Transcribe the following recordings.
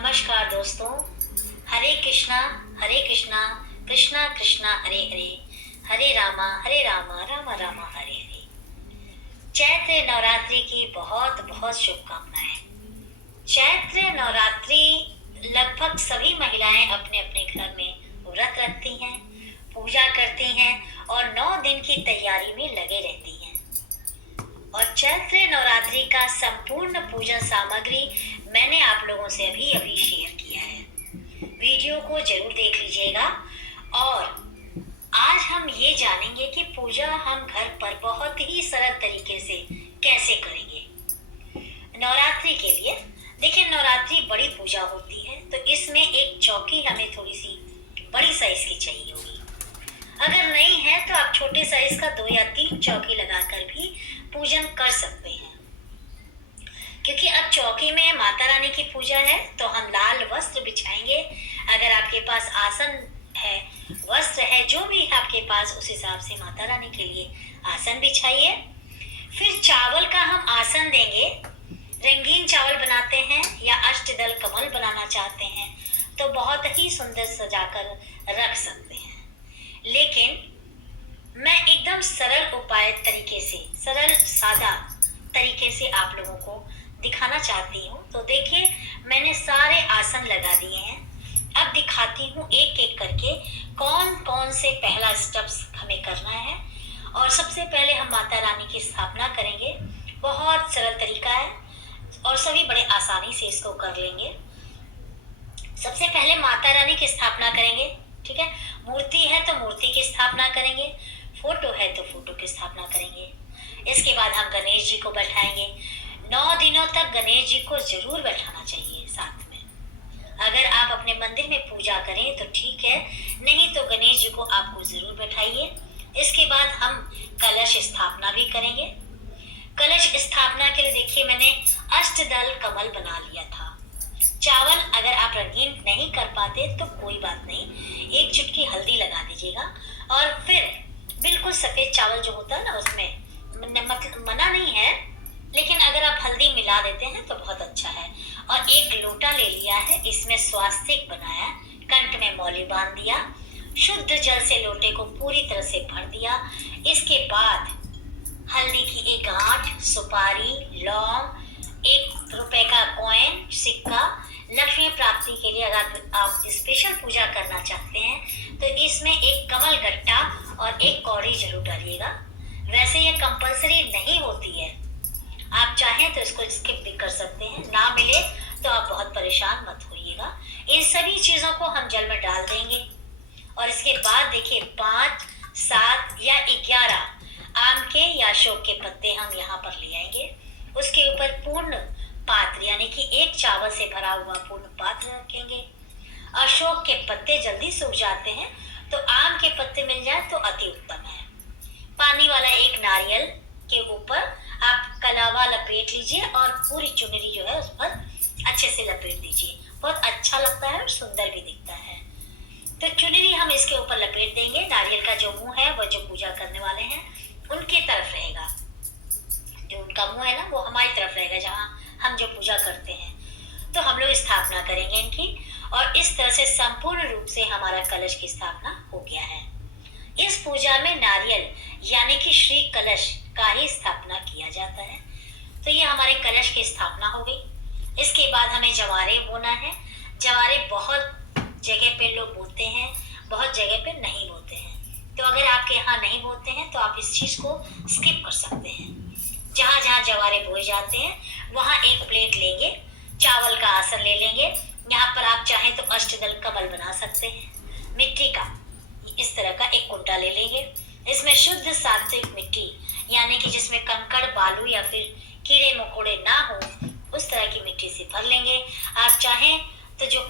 नमस्कार दोस्तों। हरे कृष्णा कृष्णा कृष्णा हरे हरे, हरे रामा रामा रामा हरे हरे। चैत्र नवरात्रि की बहुत बहुत शुभकामनाएं। चैत्र नवरात्रि लगभग सभी महिलाएं अपने अपने घर में व्रत रखती हैं, पूजा करती हैं और 9 दिन की तैयारी में लगे रहती हैं। और चैत्र नवरात्रि का संपूर्ण पूजन सामग्री मैंने आप लोगों से अभी शेयर किया है। वीडियो को जरूर देख लीजिएगा। और आज हम ये जानेंगे कि पूजा हम घर पर बहुत ही सरल तरीके से कैसे करेंगे। नवरात्रि के लिए देखिए, नवरात्रि बड़ी पूजा होती है तो इसमें एक चौकी हमें थोड़ी सी बड़ी साइज की चाहिए होगी। अगर नहीं है तो आप छोटे साइज का 2 या 3 चौकी लगाकर भी पूजन कर सकते हैं। क्योंकि अब चौकी में माता रानी की पूजा है तो हम लाल वस्त्र बिछाएंगे। अगर आपके पास आसन है, वस्त्र है, जो भी है आपके पास, उस हिसाब से माता रानी के लिए आसन बिछाइए। फिर चावल का हम आसन देंगे। रंगीन चावल बनाते हैं या अष्टदल कमल बनाना चाहते हैं तो बहुत ही सुंदर सजाकर रख सकते हैं। लेकिन मैं एकदम सरल उपाय तरीके से, सरल सादा तरीके से आप लोगों को दिखाना चाहती हूँ। तो देखिए, मैंने सारे आसन लगा दिए हैं। अब दिखाती हूँ एक एक करके कौन कौन से पहला स्टेप्स हमें करना है। और सबसे पहले हम माता रानी की स्थापना करेंगे। बहुत सरल तरीका है और सभी बड़े आसानी से इसको कर लेंगे। सबसे पहले माता रानी की स्थापना करेंगे, ठीक है। मूर्ति है तो मूर्ति की स्थापना करेंगे, फोटो है तो फोटो की स्थापना करेंगे। इसके बाद हम गणेश जी को बैठाएंगे। 9 दिनों तक गणेश जी को जरूर बैठाना चाहिए साथ में। अगर आप अपने मंदिर में पूजा करें तो ठीक है, नहीं तो गणेश जी को आपको जरूर बैठाइए। इसके बाद हम कलश स्थापना भी करेंगे। कलश स्थापना के लिए देखिए, मैंने अष्टदल कमल बना लिया था। चावल अगर आप रंगीन नहीं कर पाते तो कोई बात नहीं, 1 चुटकी हल्दी लगा दीजिएगा। और फिर बिल्कुल सफेद चावल जो होता है ना, उसमें मना नहीं है, लेकिन अगर आप हल्दी मिला देते हैं तो बहुत अच्छा है। और 1 लोटा ले लिया है, इसमें स्वास्तिक बनाया, कंठ में मौली बांध दिया, शुद्ध जल से लोटे को पूरी तरह से भर दिया। इसके बाद हल्दी की 1 गांठ, सुपारी, लौंग, 1 रुपए का कॉइन, सिक्का। लक्ष्मी प्राप्ति के लिए अगर आप स्पेशल पूजा करना चाहते हैं तो इसमें 1 कमल गट्टा और 1 कौड़ी जरूर डालिएगा। वैसे ये कंपलसरी नहीं होती है, आप चाहें तो इसको स्किप भी कर सकते हैं। ना मिले तो आप बहुत परेशान मत होइएगा। इन सभी चीजों को हम जल में डाल देंगे। और इसके बाद देखिए, 5, 7 या 11 आम के या अशोक के पत्ते हम यहाँ पर ले आएंगे। उसके ऊपर पूर्ण पात्र यानी कि 1 चावल से भरा हुआ पूर्ण पात्र रखेंगे। अशोक के पत्ते जल्दी सूख जाते हैं तो आम के पत्ते मिल जाए तो अति उत्तम है। पानी वाला 1 नारियल के ऊपर आप कलावा लपेट लीजिए और पूरी चुनरी जो है उस पर अच्छे से लपेट दीजिए। बहुत अच्छा लगता है और सुंदर भी दिखता है। तो चुनरी हम इसके ऊपर लपेट देंगे। नारियल का जो मुंह है, वो जो पूजा करने वाले हैं उनके तरफ रहेगा। जो उनका मुंह है ना, वो हमारी तरफ रहेगा, जहाँ हम जो पूजा करते हैं। तो हम लोग स्थापना करेंगे इनकी। और इस तरह से संपूर्ण रूप से हमारा कलश की स्थापना हो गया है। इस पूजा में नारियल यानी कि श्री कलश का ही स्थापना किया जाता है। तो ये हमारे कलश की स्थापना हो गई। इसके बाद हमें जवारे बोना है। जवारे बहुत जगह पे लोग बोते हैं, बहुत जगह पे नहीं बोते हैं। तो अगर आपके यहाँ नहीं बोते हैं तो आप इस चीज को स्किप कर सकते हैं। जहाँ जहाँ जवारे बोए जाते हैं वहाँ 1 प्लेट लेंगे, चावल का आसन ले लेंगे। यहाँ पर आप चाहें तो अष्टदल कमल बना सकते हैं। मिट्टी का इस तरह का 1 कुंडा ले लेंगे। इसमें शुद्ध सात्विक मिट्टी यानी कि जिसमें कंकड़, बालू या फिर कीड़े मकोड़े ना हो, उस तरह की मिट्टी से भर लेंगे। आप चाहें तो जो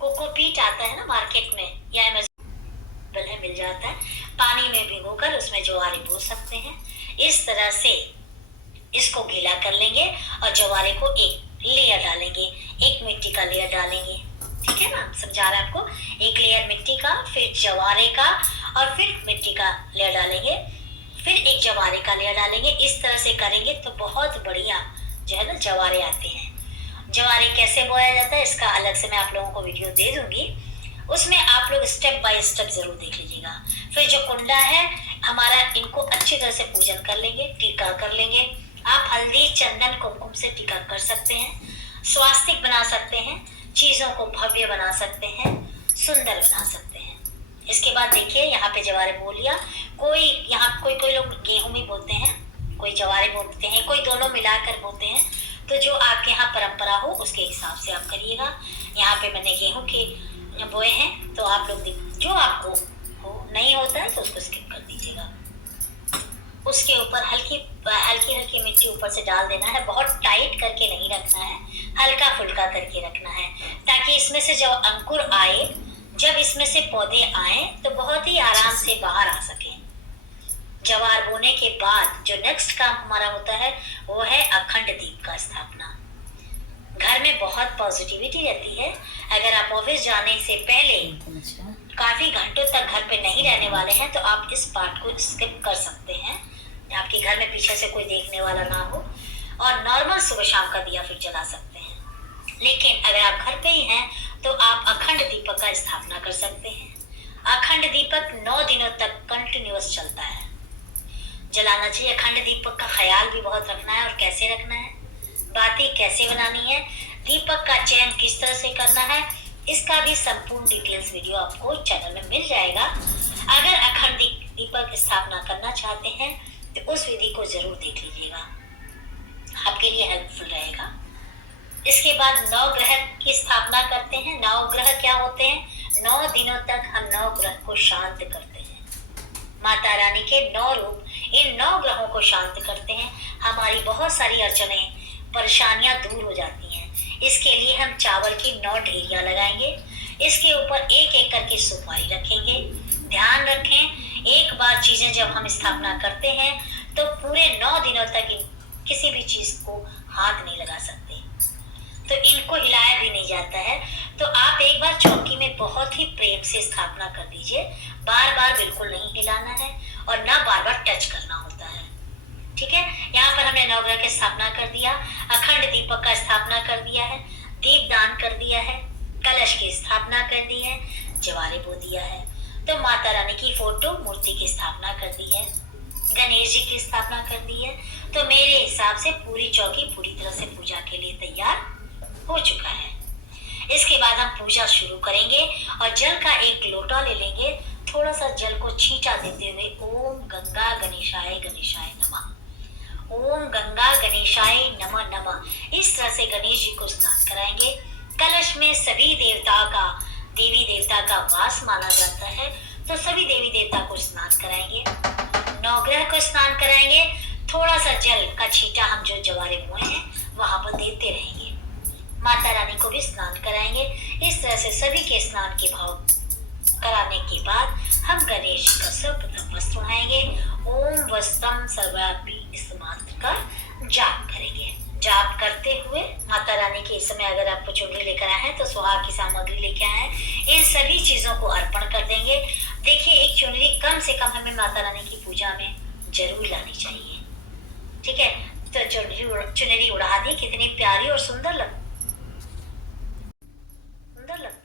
कोकोपीट आता है ना मार्केट में, या अमेज़न है, मिल जाता है, पानी में भिगोकर उसमें ज्वारे बो सकते हैं। इस तरह से इसको गीला कर लेंगे और जवारे को 1 लेयर डालेंगे, 1 मिट्टी का लेयर डालेंगे। ठीक है ना, समझा रहा है आपको। 1 लेयर मिट्टी का, फिर जवारे का, और फिर मिट्टी का लेयर डालेंगे, फिर 1 जवारे का लेयर डालेंगे। इस तरह से करेंगे तो बहुत बढ़िया जो है ना जवारे आते हैं। जवारे कैसे बोया जाता है इसका अलग से मैं आप लोगों को वीडियो दे दूंगी, उसमें आप लोग स्टेप बाय स्टेप जरूर देख लीजिएगा। फिर जो कुंडा है हमारा, इनको अच्छी तरह से पूजन कर लेंगे, टीका कर लेंगे। आप हल्दी चंदन कुमकुम से टीका कर सकते हैं, स्वास्तिक बना सकते हैं, चीजों को भव्य बना सकते हैं, सुंदर बना सकते हैं। इसके बाद देखिए यहाँ पे जवारे बो लिया। कोई यहाँ कोई लोग गेहूं भी बोते हैं, कोई जवारे बोते हैं, कोई दोनों मिलाकर बोते हैं। तो जो आपके यहाँ परंपरा हो उसके हिसाब से आप करिएगा। यहाँ पे मैंने गेहूं के बोए हैं, तो आप लोग जो आपको हो, नहीं होता है तो उसको स्किप कर दीजिएगा। उसके ऊपर हल्की हल्की मिट्टी ऊपर से डाल देना है, बहुत टाइट करके नहीं रखना है, हल्का फुल्का करके रखना है, ताकि इसमें से जब अंकुर आए, जब इसमें से पौधे आए तो बहुत ही आराम से बाहर आ सके। जवार बोने के बाद जो नेक्स्ट काम हमारा होता है वो है अखंड दीप का स्थापना। घर में बहुत पॉजिटिविटी रहती है। अगर आप ऑफिस जाने से पहले काफी घंटों तक घर पे नहीं रहने वाले हैं तो आप इस पार्ट को स्किप कर सकते हैं, आपके घर में पीछे से कोई देखने वाला ना हो, और नॉर्मल सुबह शाम का दिया फिर जला सकते हैं। लेकिन अगर आप घर पे ही हैं तो आप अखंड दीपक का स्थापना कर सकते हैं। अखंड दीपक 9 दिनों तक कंटिन्यूअस चलता है, जलाना चाहिए। अखंड दीपक का ख्याल भी बहुत रखना है, और कैसे रखना है, बाती कैसे बनानी है, दीपक का चयन किस तरह से करना है, इसका भी संपूर्ण डिटेल्स वीडियो आपको चैनल में मिल जाएगा। अगर अखंड दीपक स्थापना करना चाहते हैं तो उस विधि को जरूर देख लीजिएगा, आपके लिए हेल्पफुल रहेगा। इसके बाद 9 ग्रह की स्थापना करते हैं। 9 ग्रह क्या होते हैं? 9 दिनों तक हम 9 ग्रह को शांत करते हैं। माता रानी के 9 रूप इन 9 ग्रहों को शांत करते हैं। हमारी बहुत सारी अड़चने परेशानियां दूर हो जाती हैं। इसके लिए हम चावल की 9 ढेरियां लगाएंगे, इसके ऊपर एक एक करके सुपारी रखेंगे। ध्यान रखें, एक बार चीजें जब हम स्थापना करते हैं तो पूरे 9 दिनों तक किसी भी चीज को हाथ नहीं लगा सकते, तो इनको हिलाया भी नहीं जाता है। तो आप एक बार चौकी में बहुत ही प्रेम से स्थापना कर दीजिए, बार बार बिल्कुल नहीं हिलाना है और ना बार बार टच करना होता है। ठीक है, यहाँ पर हमने 9 ग्रह की स्थापना कर दिया, अखंड दीपक का स्थापना कर दिया है, दीप दान कर दिया है, कलश की स्थापना कर दी है, जवारे बो दिया है, तो माता रानी की फोटो मूर्ति की स्थापना कर दी है, गणेश जी की स्थापना कर दी है। तो मेरे हिसाब से पूरी चौकी पूरी तरह से पूजा के लिए तैयार हो चुका है। इसके बाद हम पूजा शुरू करेंगे और जल का एक लोटा ले लेंगे, थोड़ा सा जल को छींटा देते हुए ओम गंगा गणेशाय गणेशाय नमः, ओम गंगा गणेशाय नमः नमः, इस तरह से गणेश जी को स्नान कराएंगे। कलश में सभी देवी देवता का वास माना जाता है, तो सभी देवी देवता को स्नान कराएंगे, 9 ग्रह को स्नान कराएंगे। थोड़ा सा जल का छींटा हम जो जवारे बोए हैं वहां पर देते रहेंगे, माता रानी को भी स्नान कराएंगे। इस तरह से सभी के स्नान के भाव कराने के बाद हम गणेश जी का सर्वप्रथम वस्त्र उठाएंगे, ओम वस्त्रम सर्वापि इस मंत्र का जाप करेंगे। जाप करते हुए माता रानी के इस समय अगर आप चुनरी लेकर आए हैं तो सुहाग की सामग्री लेके आए हैं, इन सभी चीजों को अर्पण कर देंगे। देखिए, एक चुनरी कम से कम हमें माता रानी की पूजा में जरूर लानी चाहिए। ठीक है, तो चुनरी उड़ा दी, कितनी प्यारी और सुंदर लगती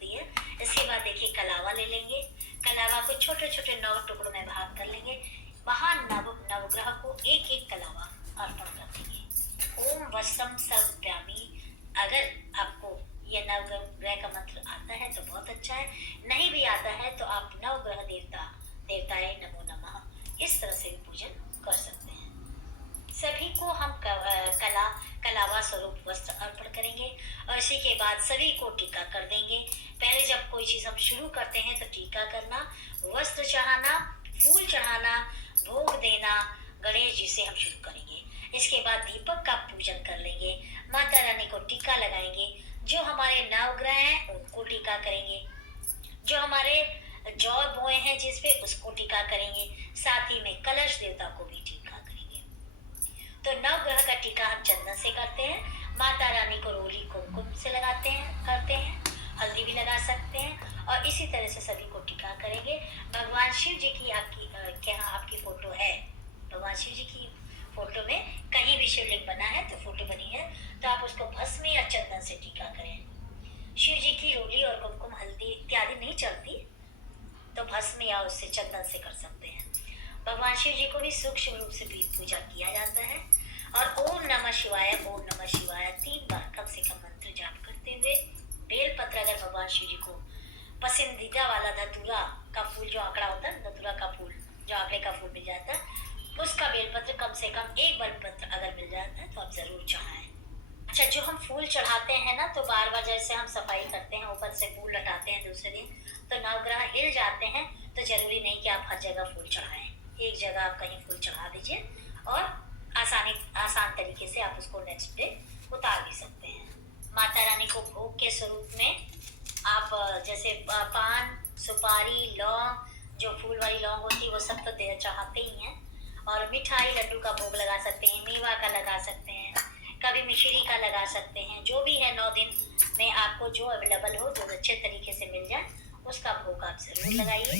है। इसके बाद देखिए कलावा ले लेंगे, कलावा को छोटे छोटे 9 टुकड़ों में भाग कर लेंगे, वहां नवग्रह को एक एक कलावा अर्पण कर देंगे। ओम वस्त्रम सर्वव्यापी, अगर आपको यह नवग्रह का मंत्र आता है तो बहुत अच्छा है, नहीं भी आता है तो आप नवग्रह देवताए नमो नमः इस तरह से भी पूजन कर सकते हैं। सभी को हम कलावा स्वरूप वस्त्र अर्पण करेंगे और इसी के बाद सभी को टीका कर देंगे। पहले जब कोई चीज हम शुरू करते हैं तो टीका करना, वस्त्र चढ़ाना, फूल चढ़ाना, भोग देना, गणेश जी से हम शुरू करेंगे। इसके बाद दीपक का पूजन कर लेंगे, माता रानी को टीका लगाएंगे, जो हमारे 9 ग्रह हैं उनको टीका करेंगे, जो हमारे जौ बोए हैं जिसपे उसको टीका करेंगे, साथ ही में कलश देवता को भी टीका करेंगे। तो 9 ग्रह का टीका हम चंदन से करते हैं, माता रानी को रोली कुमकुम से करते हैं, हल्दी भी लगा सकते हैं, और इसी तरह से सभी को टीका करेंगे। भगवान शिव जी की आपकी फोटो है, भगवान शिव जी की फोटो में कहीं भी शिवलिंग बना है तो फोटो बनी है तो आप उसको भस्म या चंदन से टीका करें। शिव जी की रोली और कुमकुम हल्दी इत्यादि नहीं चलती तो भस्म या उससे चंदन से कर सकते हैं। भगवान शिव जी को भी सूक्ष्म रूप से भी पूजा किया जाता है और ओम नमः शिवाय 3 बार कम से कम मंत्र जाप करते हुए बेलपत्र, अगर भगवान शिव जी को पसंदीदा वाला धतूरा का फूल जो आंकड़ा होता है, धतूरा का फूल जो आंकड़े का फूल मिल जाता है, उसका बेलपत्र कम से कम एक बेलपत्र अगर मिल जाता है तो आप जरूर चढ़ाएं। अच्छा, जो हम फूल चढ़ाते हैं ना तो बार बार जैसे हम सफाई करते हैं, ऊपर से फूल लटाते हैं दूसरे दिन, तो नवग्रह हिल जाते हैं, तो जरूरी नहीं कि आप हर जगह फूल चढ़ाएं। एक जगह आप कहीं फूल चढ़ा दीजिए और आसान तरीके से आप उसको नेक्स्ट डे उतार भी सकते हैं। माता रानी को भोग के स्वरूप में आप जैसे पान, सुपारी, लौंग, जो फूल वाली लौंग होती है वो सब तो दे चाहते ही हैं, और मिठाई लड्डू का भोग लगा सकते हैं, मेवा का लगा सकते हैं, कभी मिश्री का लगा सकते हैं। जो भी है 9 दिन में आपको जो अवेलेबल हो, जो अच्छे तरीके से मिल जाए, उसका भोग आप जरूर लगाइए।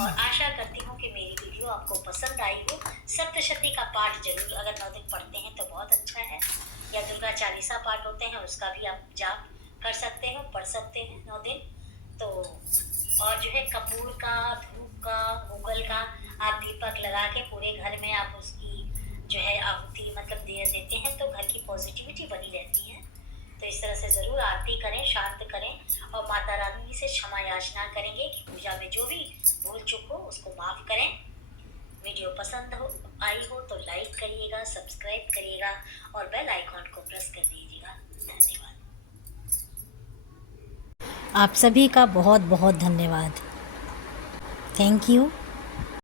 और आशा करती हूँ कि मेरी वीडियो आपको पसंद आई हो। सप्तशती का पाठ जरूर अगर 9 दिन पढ़ते हैं तो बहुत अच्छा है, या दुर्गा चालीसा पाठ होते हैं उसका भी आप जाप कर सकते हो, पढ़ सकते हैं 9 दिन। तो और जो है कपूर का, धूप का, गूगल का आप दीपक लगा के पूरे घर में आप उसकी जो है आहुति मतलब दे देते हैं तो घर की पॉजिटिविटी बनी रहती है। तो इस तरह से ज़रूर आरती करें, शांत करें और माता रानी से क्षमा याचना करेंगे कि पूजा में जो भी भूल चूक हो उसको माफ़ करें। वीडियो पसंद आई हो तो लाइक करिएगा, सब्सक्राइब करिएगा और बेल आइकॉन को प्रेस कर दीजिएगा। धन्यवाद। आप सभी का बहुत बहुत धन्यवाद। Thank you.